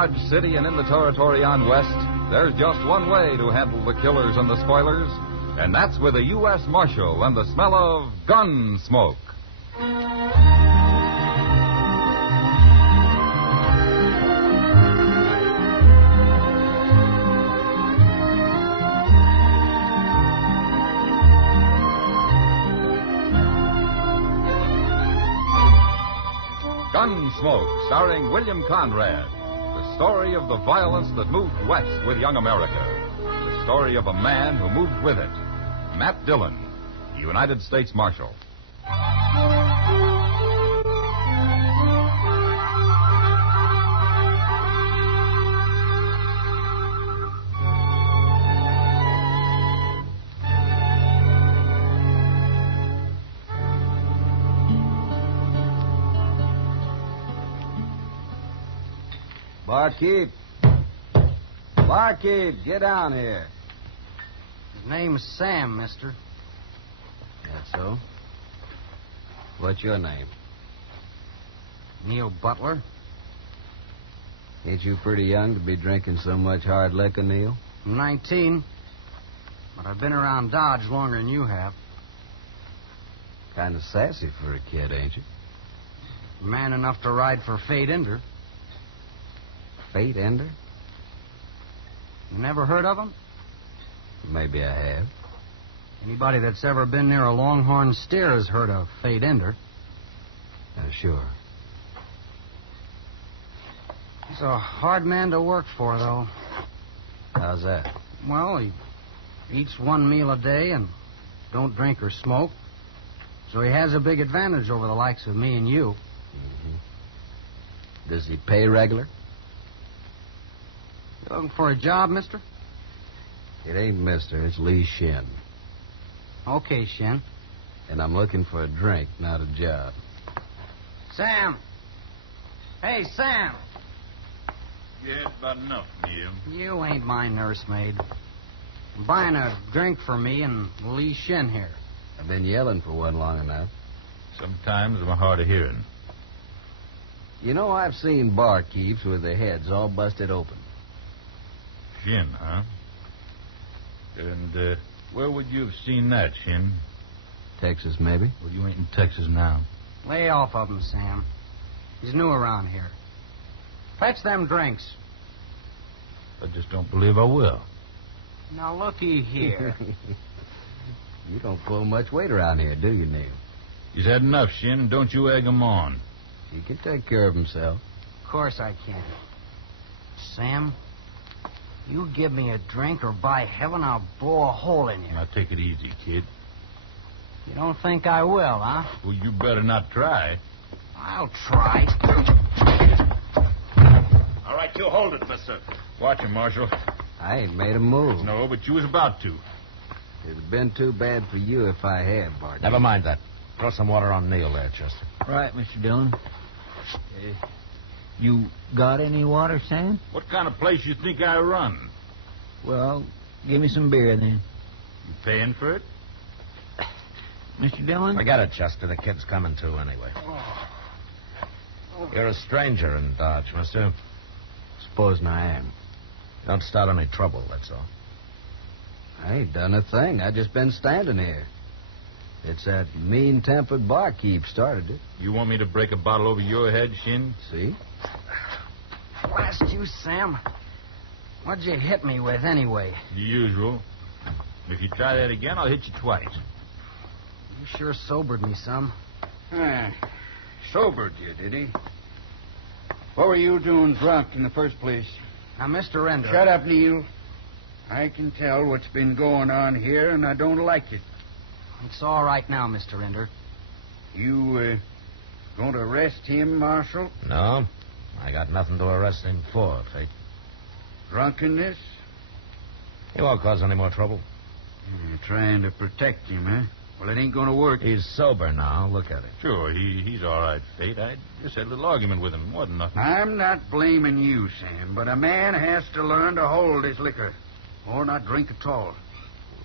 Dodge City and in the territory on west, there's just one way to handle the killers and the spoilers, and that's with a U.S. Marshal and the smell of Gunsmoke. Gunsmoke, starring William Conrad. The story of the violence that moved west with young America. The story of a man who moved with it. Matt Dillon, United States Marshal. Barkeep, get down here. His name's Sam, mister. That's so. What's your name? Neil Butler. Ain't you pretty young to be drinking so much hard liquor, Neil? I'm 19, but I've been around Dodge longer than you have. Kind of sassy for a kid, ain't you? Man enough to ride for Fate Ender. Fate Ender? You never heard of him? Maybe I have. Anybody that's ever been near a longhorn steer has heard of Fate Ender. Sure. He's a hard man to work for, though. How's that? Well, he eats one meal a day and don't drink or smoke. So he has a big advantage over the likes of me and you. Mm-hmm. Does he pay regular? You looking for a job, mister? It ain't mister, it's Lee Shin. Okay, Shin. And I'm looking for a drink, not a job. Sam! Hey, Sam! Yeah, it's about enough, Neil. You ain't my nursemaid. I'm buying a drink for me and Lee Shin here. I've been yelling for one long enough. Sometimes I'm hard of hearing. You know, I've seen barkeeps with their heads all busted open. Shin, huh? And where would you have seen that, Shin? Texas, maybe? Well, you ain't in Texas now. Lay off of him, Sam. He's new around here. Fetch them drinks. I just don't believe I will. Now, looky here. You don't pull much weight around here, do you, Neil? He's had enough, Shin, and don't you egg him on. He can take care of himself. Of course I can. Sam, you give me a drink or by heaven I'll blow a hole in you. Now, take it easy, kid. You don't think I will, huh? Well, you better not try. I'll try. All right, you hold it, mister. Watch him, Marshal. I ain't made a move. No, but you was about to. It'd have been too bad for you if I had, Barney. Never mind that. Throw some water on Neil there, Chester. Right, Mr. Dillon. You got any water, Sam? What kind of place you think I run? Well, give me some beer, then. You paying for it? Mr. Dillon? Forget it, Chester. The kid's coming too, anyway. You're a stranger in Dodge, mister. Supposing I am. Don't start any trouble, that's all. I ain't done a thing. I just been standing here. It's that mean-tempered barkeep started it. You want me to break a bottle over your head, Shin? See? Blast you, Sam. What'd you hit me with, anyway? The usual. If you try that again, I'll hit you twice. You sure sobered me some. Sobered you, did he? What were you doing drunk in the first place? Now, Mr. Ender... Shut up, Neil. I can tell what's been going on here, and I don't like it. It's all right now, Mr. Ender. You, going to arrest him, Marshal? No. I got nothing to arrest him for, Fate. Drunkenness? He won't cause any more trouble. You're trying to protect him, huh? Well, it ain't going to work. He's sober now. Look at him. Sure, he's all right, Fate. I just had a little argument with him. Wasn't nothing. I'm not blaming you, Sam, but a man has to learn to hold his liquor. Or not drink at all.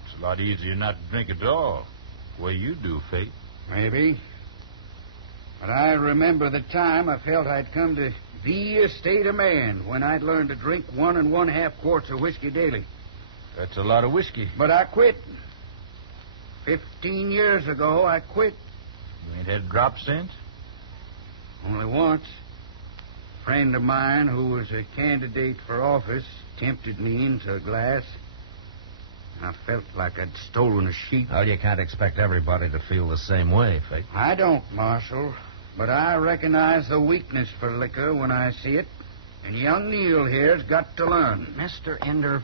It's a lot easier not to drink at all. The way you do, Fate. Maybe. But I remember the time I felt I'd come to The estate of man when I'd learned to drink 1 1/2 quarts of whiskey daily. That's a lot of whiskey. But I quit. 15 years ago, I quit. You ain't had a drop since? Only once. A friend of mine who was a candidate for office tempted me into a glass. I felt like I'd stolen a sheep. Well, you can't expect everybody to feel the same way, Fate. I don't, Marshal. But I recognize the weakness for liquor when I see it. And young Neil here's got to learn. Mr. Ender,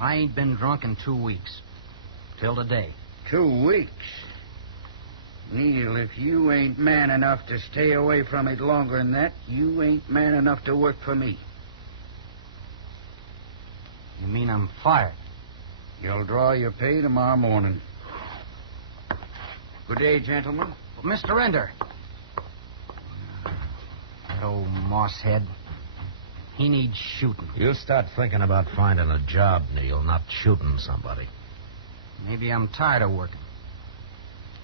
I ain't been drunk in 2 weeks. Till today. 2 weeks? Neil, if you ain't man enough to stay away from it longer than that, you ain't man enough to work for me. You mean I'm fired? You'll draw your pay tomorrow morning. Good day, gentlemen. Mr. Ender. That old mosshead. He needs shooting. You start thinking about finding a job, Neil, not shooting somebody. Maybe I'm tired of working.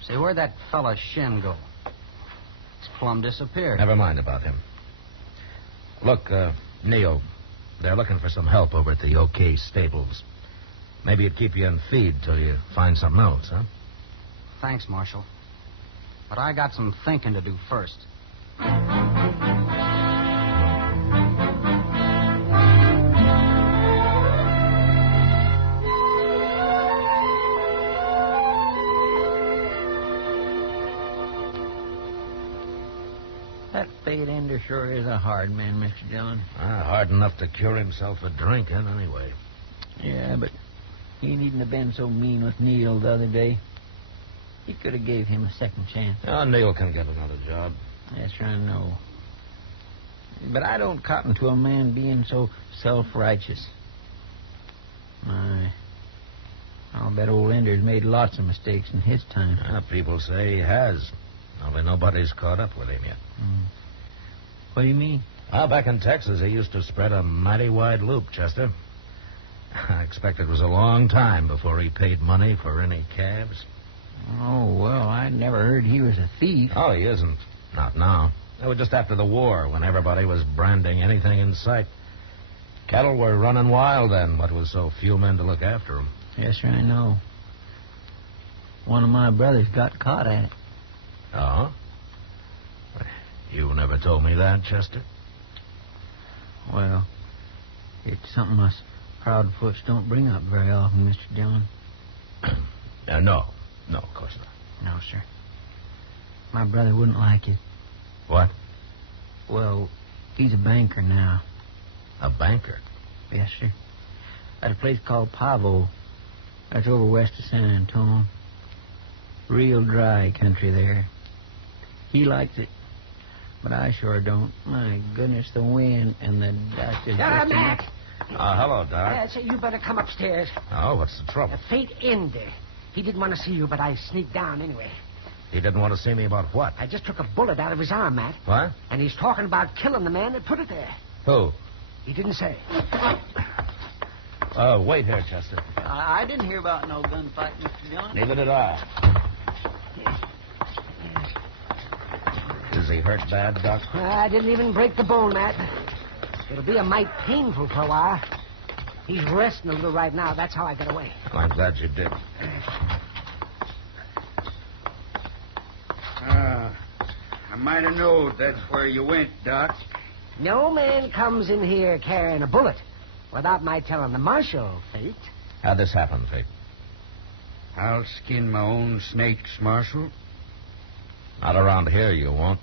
Say, where'd that fella Shin go? He's plumb disappeared. Never mind about him. Look, Neil, they're looking for some help over at the OK Stables. Maybe it'd keep you in feed till you find something else, huh? Thanks, Marshal. But I got some thinking to do first. That Fate Ender sure is a hard man, Mr. Dillon. Hard enough to cure himself of drinking, anyway. Yeah, but he needn't have been so mean with Neil the other day. He could have gave him a second chance. Oh, Neil can get another job. Yes, sir, I know. But I don't cotton to a man being so self-righteous. I'll bet old Ender's made lots of mistakes in his time. People say he has. Only nobody's caught up with him yet. What do you mean? Back in Texas, he used to spread a mighty wide loop, Chester. I expect it was a long time before he paid money for any cabs. Oh, well, I never heard he was a thief. Oh, he isn't. Not now. It was just after the war, when everybody was branding anything in sight. Cattle were running wild then, what with so few men to look after them. Yes, sir, I know. One of my brothers got caught at it. Oh? You never told me that, Chester. Well, it's something us Proudfoots don't bring up very often, Mr. Dillon. No, of course not. No, sir. My brother wouldn't like it. What? Well, he's a banker now. A banker? Yes, sir. At a place called Pavo. That's over west of San Antonio. Real dry country there. He likes it, but I sure don't. My goodness, the wind and the dust is just Mac! Hello, Doc. So you better come upstairs. Oh, what's the trouble? Fate Ender. He didn't want to see you, but I sneaked down anyway. He didn't want to see me about what? I just took a bullet out of his arm, Matt. What? And he's talking about killing the man that put it there. Who? He didn't say. Wait here, Chester. I didn't hear about no gunfight, Mr. Dillon. Neither did I. Is he hurt bad, Doc? I didn't even break the bone, Matt. It'll be a mite painful for a while. He's resting a little right now. That's how I got away. Well, I'm glad you did. I might have known that's where you went, Doc. No man comes in here carrying a bullet without my telling the marshal, Fate. How'd this happen, Fate? I'll skin my own snakes, Marshal. Not around here, you won't.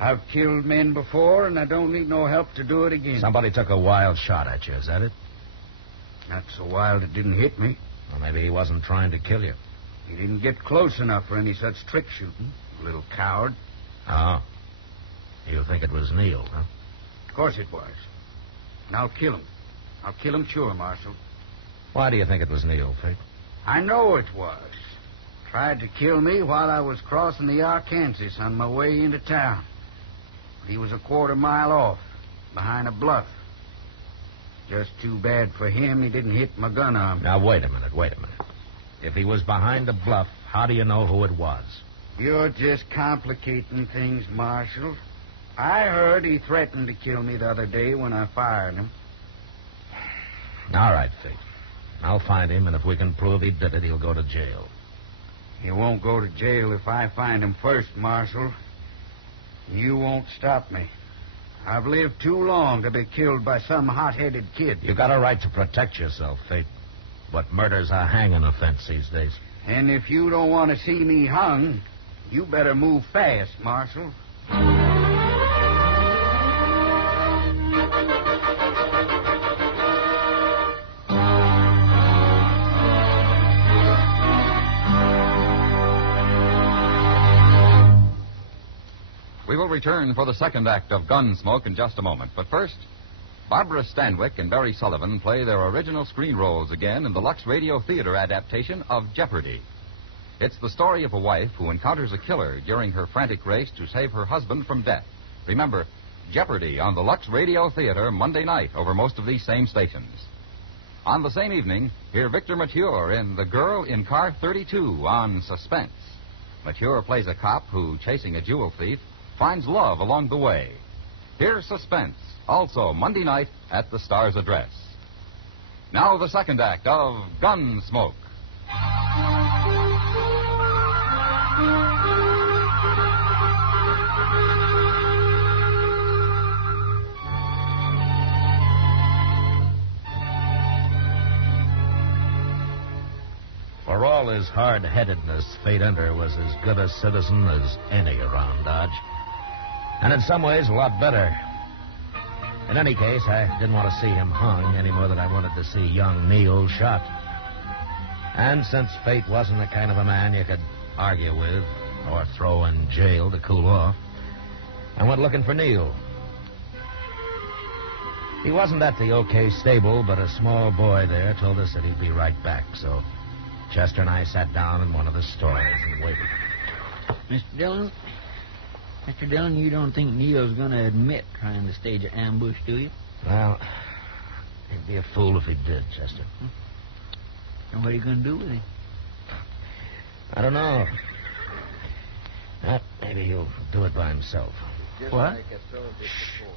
I've killed men before, and I don't need no help to do it again. Somebody took a wild shot at you, is that it? Not so wild it didn't hit me. Well, maybe he wasn't trying to kill you. He didn't get close enough for any such trick shooting. Little coward. Oh. You think it was Neil, huh? Of course it was. And I'll kill him. I'll kill him sure, Marshal. Why do you think it was Neil, Fate? I know it was. Tried to kill me while I was crossing the Arkansas on my way into town. But he was a quarter-mile off, behind a bluff. Just too bad for him he didn't hit my gun arm. Now, wait a minute. If he was behind a bluff, how do you know who it was? You're just complicating things, Marshal. I heard he threatened to kill me the other day when I fired him. All right, Fate. I'll find him, and if we can prove he did it, he'll go to jail. He won't go to jail if I find him first, Marshal. You won't stop me. I've lived too long to be killed by some hot-headed kid. You got a right to protect yourself, Fate. But murder's a hanging offense these days. And if you don't want to see me hung, you better move fast, Marshal. We will return for the second act of Gunsmoke in just a moment. But first, Barbara Stanwyck and Barry Sullivan play their original screen roles again in the Lux Radio Theater adaptation of Jeopardy! It's the story of a wife who encounters a killer during her frantic race to save her husband from death. Remember, Jeopardy! On the Lux Radio Theater Monday night over most of these same stations. On the same evening, hear Victor Mature in The Girl in Car 32 on Suspense. Mature plays a cop who, chasing a jewel thief, finds love along the way. Here's Suspense, also Monday night at the Star's Address. Now the second act of Gunsmoke. For all his hard-headedness, Fate Ender was as good a citizen as any around Dodge. And in some ways, a lot better. In any case, I didn't want to see him hung any more than I wanted to see young Neil shot. And since Fate wasn't the kind of a man you could argue with or throw in jail to cool off, I went looking for Neil. He wasn't at the OK stable, but a small boy there told us that he'd be right back, so Chester and I sat down in one of the stores and waited. Mr. Dillon, you don't think Neil's going to admit trying to stage an ambush, do you? Well, he'd be a fool if he did, Chester. And what are you going to do with him? I don't know. Maybe he'll do it by himself. Just What? like I told you before.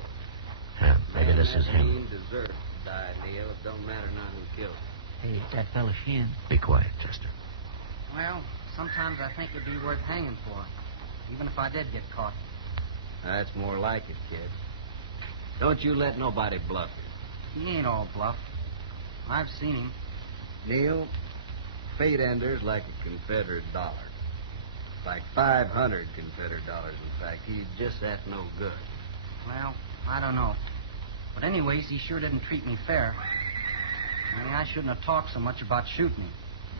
Yeah, maybe this is Man, that him. mean deserves to die, Neil. It don't matter now who killed him. Hey, it's that fella Shin. Be quiet, Chester. Well, sometimes I think it'd be worth hanging for, even if I did get caught. That's more like it, kid. Don't you let nobody bluff you. He ain't all bluff. I've seen him. Neil, Fate Ender's like a Confederate dollar. Like 500 Confederate dollars, in fact. He's just that no good. Well, I don't know. But anyways, he sure didn't treat me fair. Maybe I shouldn't have talked so much about shooting him.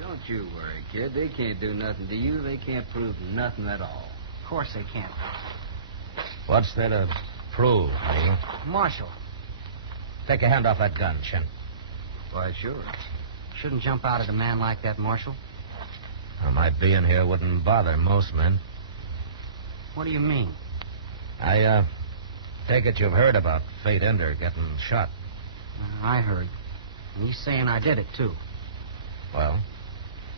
Don't you worry, kid. They can't do nothing to you. They can't prove nothing at all. Of course they can't. What's there to prove, Neil? Marshal, Take a hand off that gun, Shin. Why, sure. shouldn't jump out at a man like that, Marshal. Well, my being here wouldn't bother most men. What do you mean? I take it you've heard about Fate Ender getting shot. I heard. And he's saying I did it, too. Well,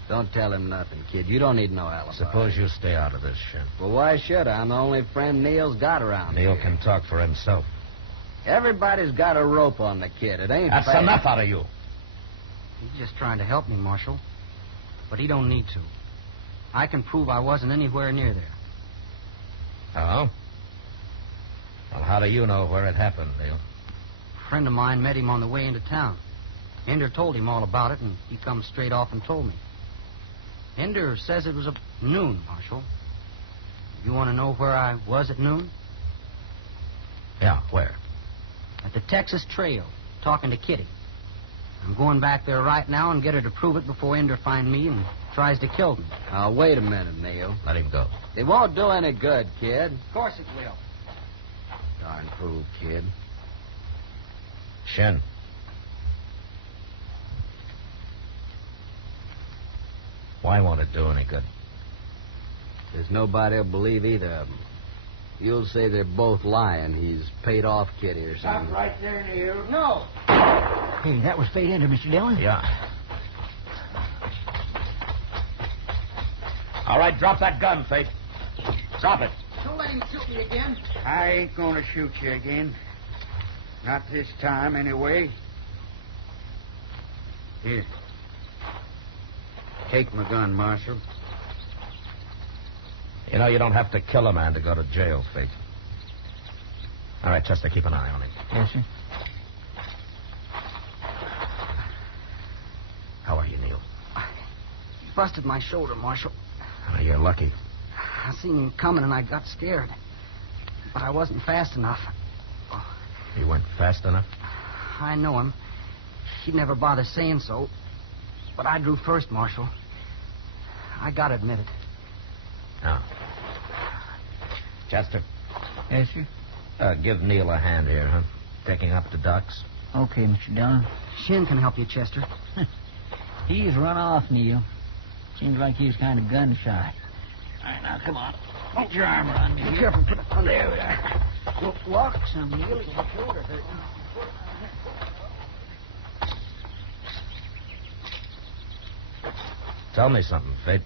Don't tell him nothing, kid. You don't need no alibi. suppose you stay out of this, Shin. Well, why should I? I'm the only friend Neil's got around Neil here. can talk for himself. Everybody's got a rope on the kid. It ain't That's fair. enough out of you. He's just trying to help me, Marshal. But he don't need to. I can prove I wasn't anywhere near there. Oh? Well, how do you know where it happened, Neil? A friend of mine met him on the way into town. Ender told him all about it, and he come straight off and told me. Ender says it was at noon, Marshal. You want to know where I was at noon? Yeah, where? At the Texas Trail, talking to Kitty. I'm going back there right now and get her to prove it before Ender finds me and tries to kill me. Now, wait a minute, Neil. Let him go. It won't do any good, kid. Of course it will. Darn fool, kid. Shin. Why won't it do any good? There's nobody'll believe either of them. You'll say they're both lying. He's paid off Kitty or something. right there, Neil. No. Hey, that was Fate Ender, Mr. Dillon. Yeah. All right, drop that gun, Fate. Drop it. Too late. let him shoot me again. I ain't gonna shoot you again. Not this time, anyway. Here. Take my gun, Marshal. You know, you don't have to kill a man to go to jail, Fate. All right, Chester, keep an eye on him. Yes, sir. How are you, Neil? He busted my shoulder, Marshal. Oh, you're lucky. I seen him coming and I got scared. But I wasn't fast enough. You weren't fast enough? I know him. He'd never bother saying so. But I drew first, Marshal. I gotta admit it. Now, Chester, Yes, sir. give Neil a hand here, huh? Taking up the docks. Okay, Mr. Dillon. Shin can help you, Chester. He's run off, Neil. Seems like he was kind of gun shy. All right, now, come on. Put your arm around me. Be careful. Put it on There we are. Walk some, Neil. Your shoulder hurting. Tell me something, Fate.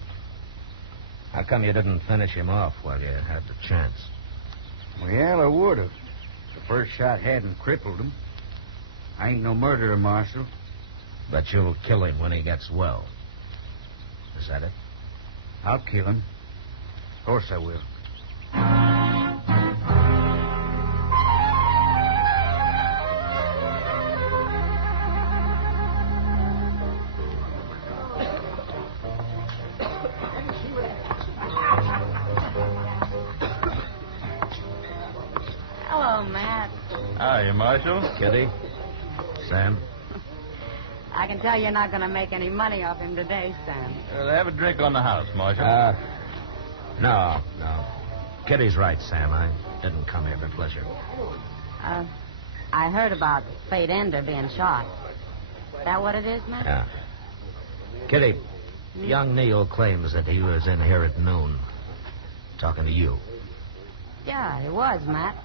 How come you didn't finish him off while you had the chance? Well, I would have. The first shot hadn't crippled him. I ain't no murderer, Marshal. But you'll kill him when he gets well. Is that it? I'll kill him. Of course I will. Hello, Matt. Hiya, Marshal. Kitty? Sam? I can tell you're not going to make any money off him today, Sam. Have a drink on the house, Marshal. No. Kitty's right, Sam. I didn't come here for pleasure. I heard about Fate Ender being shot. Is that what it is, Matt? Yeah. Kitty, young Neil claims that he was in here at noon talking to you. Yeah, he was, Matt.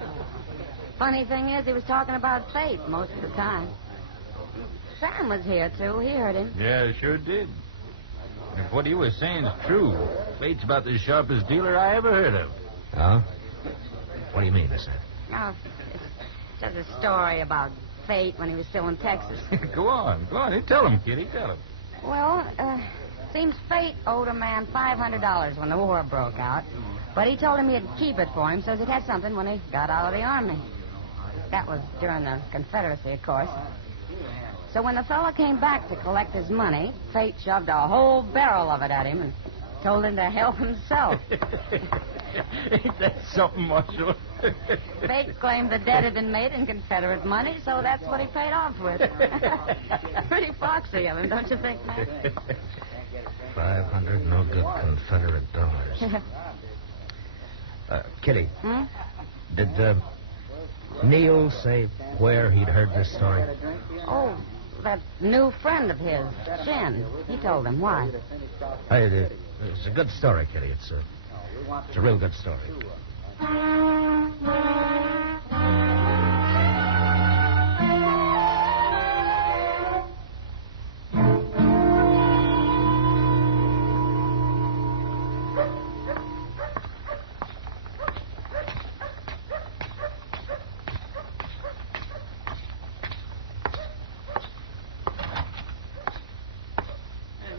Funny thing is, he was talking about Fate most of the time. Sam was here, too. He heard him. Yeah, sure did. If what he was saying is true, Fate's about the sharpest dealer I ever heard of. Oh? What do you mean, Sam? No, it's just a story about Fate when he was still in Texas. Go on. Tell him, Kitty. Tell him. Well, seems Fate owed a man $500 when the war broke out. But he told him he'd keep it for him so he'd have something when he got out of the army. That was during the Confederacy, of course. So when the fellow came back to collect his money, Fate shoved a whole barrel of it at him and told him to help himself. Ain't that something, Marshal? Fate claimed the debt had been made in Confederate money, so that's what he paid off with. Pretty foxy of him, don't you think, Matt? 500 no good Confederate dollars. Kitty, did Neil say where he'd heard this story? Oh, that new friend of his, Shin. He told him. Why? It's a good story, Kitty. It's a real good story.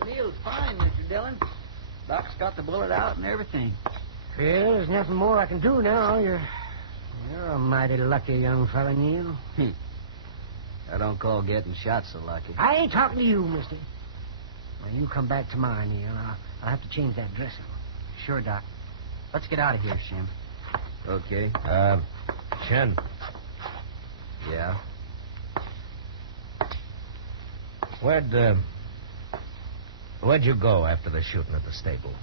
Neil's fine, Mr. Dillon. Doc's got the bullet out and everything. Well, there's nothing more I can do now. You're a mighty lucky young fella, Neil. I don't call getting shot so lucky. I ain't talking to you, mister. When you come back tomorrow, Neil, I'll have to change that dressing. Sure, Doc. Let's get out of here, Shin. Okay. Shin. Yeah? Where'd you go after the shooting at the stable?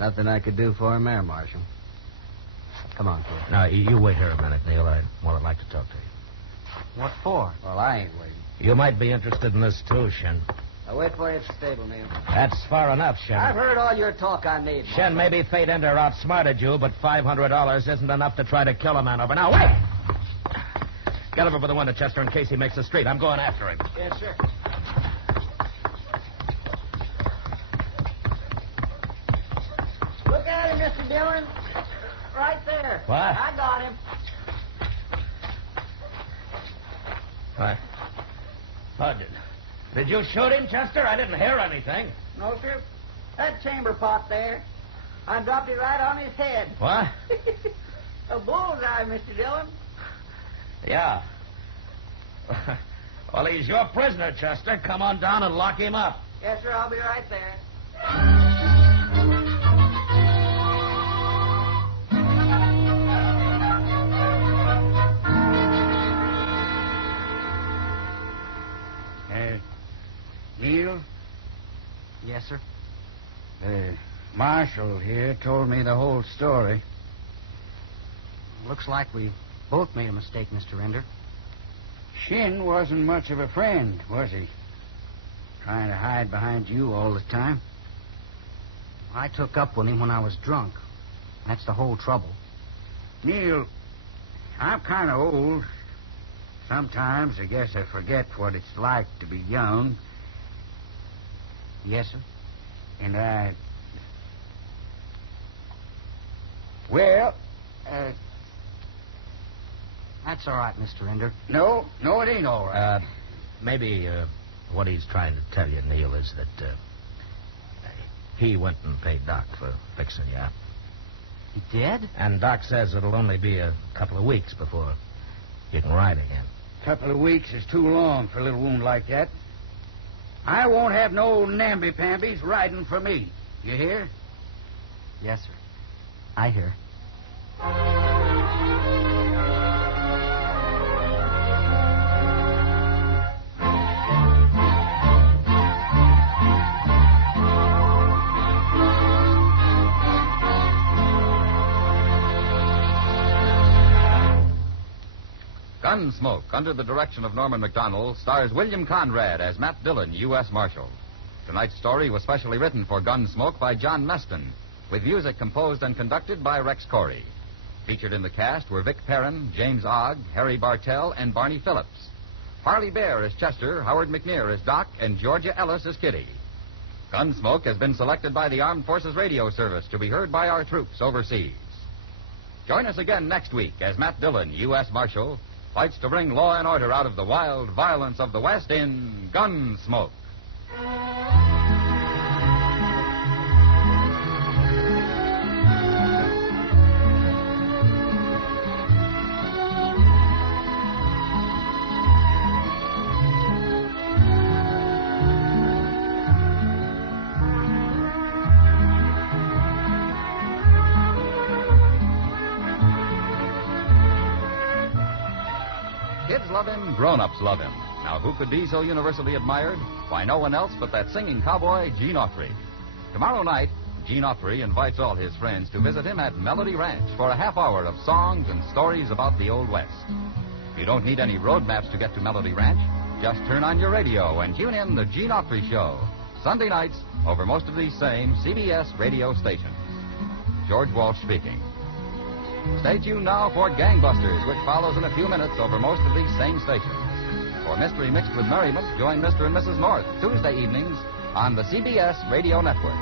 Nothing I could do for him there, Marshal. Come on, kid. Now, you wait here a minute, Neil. I'd like to talk to you. What for? Well, I ain't waiting. You might be interested in this, too, Shin. I'll wait for you at the stable, Neil. That's far enough, Shin. I've heard all your talk on need. Shin, maybe Fate Ender outsmarted you, but $500 isn't enough to try to kill a man over. Now, wait! Get over for the window, Chester, in case he makes the street. I'm going after him. Yes, sir. Look at him, Mr. Dillon. Right there. What? I got him. What? Did you shoot him, Chester? I didn't hear anything. No, sir. That chamber pot there. I dropped it right on his head. What? A bullseye, Mr. Dillon. Yeah. Well, he's your prisoner, Chester. Come on down and lock him up. Yes, sir. I'll be right there. Neil? Yes, sir. Marshal here told me the whole story. Looks like we both made a mistake, Mr. Ender. Shin wasn't much of a friend, was he? Trying to hide behind you all the time. I took up with him when I was drunk. That's the whole trouble. Neil, I'm kind of old. Sometimes I guess I forget what it's like to be young. Yes, sir. And Well, That's all right, Mr. Ender. no, it ain't all right. Maybe what he's trying to tell you, Neil, is that he went and paid Doc for fixing you up. He did? And Doc says it'll only be a couple of weeks before you can ride again. Couple of weeks is too long for a little wound like that. I won't have no namby-pambies riding for me. You hear? Yes, sir. I hear. Gunsmoke, under the direction of Norman Macdonnell, stars William Conrad as Matt Dillon, U.S. Marshal. Tonight's story was specially written for Gunsmoke by John Meston, with music composed and conducted by Rex Corey. Featured in the cast were Vic Perrin, James Ogg, Harry Bartell, and Barney Phillips. Parley Baer as Chester, Howard McNear as Doc, and Georgia Ellis as Kitty. Gunsmoke has been selected by the Armed Forces Radio Service to be heard by our troops overseas. Join us again next week as Matt Dillon, U.S. Marshal, fights to bring law and order out of the wild violence of the West in Gunsmoke. Kids love him, grown-ups love him. Now, who could be so universally admired? Why, no one else but that singing cowboy, Gene Autry. Tomorrow night, Gene Autry invites all his friends to visit him at Melody Ranch for a half hour of songs and stories about the Old West. You don't need any road maps to get to Melody Ranch. Just turn on your radio and tune in the Gene Autry Show, Sunday nights over most of these same CBS radio stations. George Walsh speaking. Stay tuned now for Gangbusters, which follows in a few minutes over most of these same stations. For Mystery Mixed with Merriment, join Mr. and Mrs. North Tuesday evenings on the CBS Radio Network.